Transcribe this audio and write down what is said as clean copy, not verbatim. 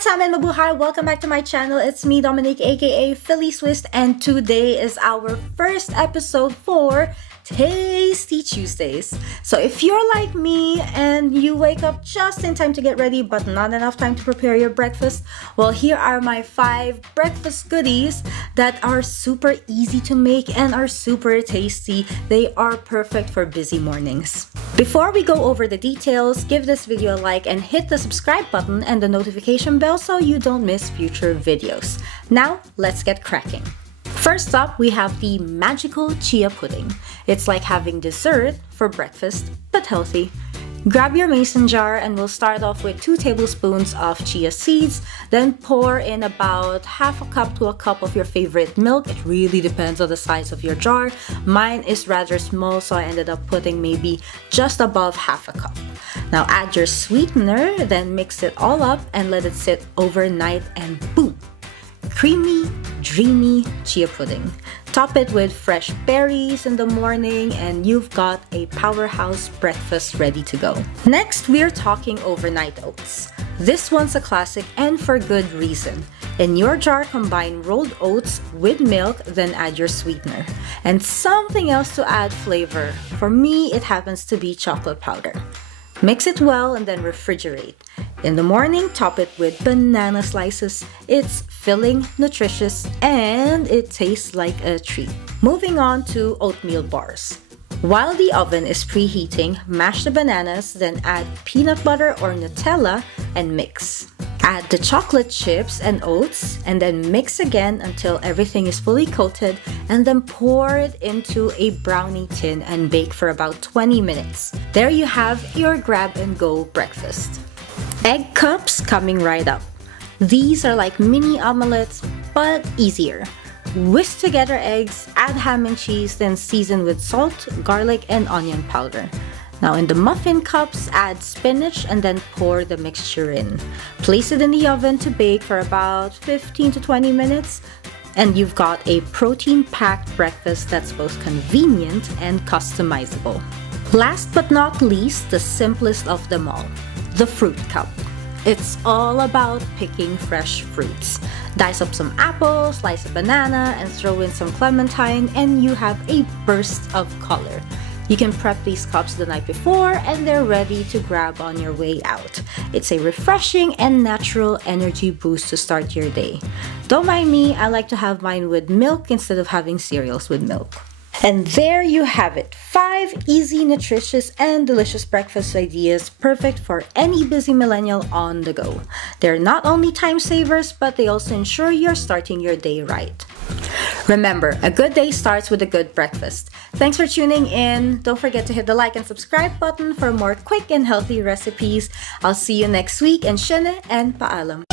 Alright, Samin Mabuhay, welcome back to my channel. It's me, Dominique, aka FiliSwissed, and today is our first episode for Tasty Tuesdays. So if you're like me and you wake up just in time to get ready but not enough time to prepare your breakfast, well, here are my 5 breakfast goodies that are super easy to make and are super tasty. They are perfect for busy mornings. Before we go over the details, give this video a like and hit the subscribe button and the notification bell so you don't miss future videos. Now, let's get cracking. First up, we have the magical chia pudding. It's like having dessert for breakfast, but healthy. Grab your mason jar and we'll start off with 2 tablespoons of chia seeds, then pour in about half a cup to a cup of your favorite milk. It really depends on the size of your jar. Mine is rather small, so I ended up putting maybe just above half a cup. Now add your sweetener, then mix it all up and let it sit overnight and boom! Creamy, dreamy chia pudding. Top it with fresh berries in the morning and you've got a powerhouse breakfast ready to go. Next, we're talking overnight oats. This one's a classic and for good reason. In your jar, combine rolled oats with milk, then add your sweetener. And something else to add flavor. For me, it happens to be chocolate powder. Mix it well and then refrigerate. In the morning, top it with banana slices. It's filling, nutritious, and it tastes like a treat. Moving on to oatmeal bars. While the oven is preheating, mash the bananas, then add peanut butter or Nutella and mix. Add the chocolate chips and oats and then mix again until everything is fully coated and then pour it into a brownie tin and bake for about 20 minutes. There you have your grab and go breakfast. Egg cups coming right up. These are like mini omelets but easier. Whisk together eggs, add ham and cheese, then season with salt, garlic, and onion powder. Now in the muffin cups, add spinach and then pour the mixture in. Place it in the oven to bake for about 15 to 20 minutes and you've got a protein-packed breakfast that's both convenient and customizable. Last but not least, the simplest of them all, the fruit cup. It's all about picking fresh fruits. Dice up some apples, slice a banana, and throw in some clementine and you have a burst of color. You can prep these cups the night before and they're ready to grab on your way out. It's a refreshing and natural energy boost to start your day. Don't mind me, I like to have mine with milk instead of having cereals with milk. And there you have it, 5 easy, nutritious, and delicious breakfast ideas perfect for any busy millennial on the go. They're not only time savers, but they also ensure you're starting your day right. Remember, a good day starts with a good breakfast. Thanks for tuning in. Don't forget to hit the like and subscribe button for more quick and healthy recipes. I'll see you next week and shene and paalam.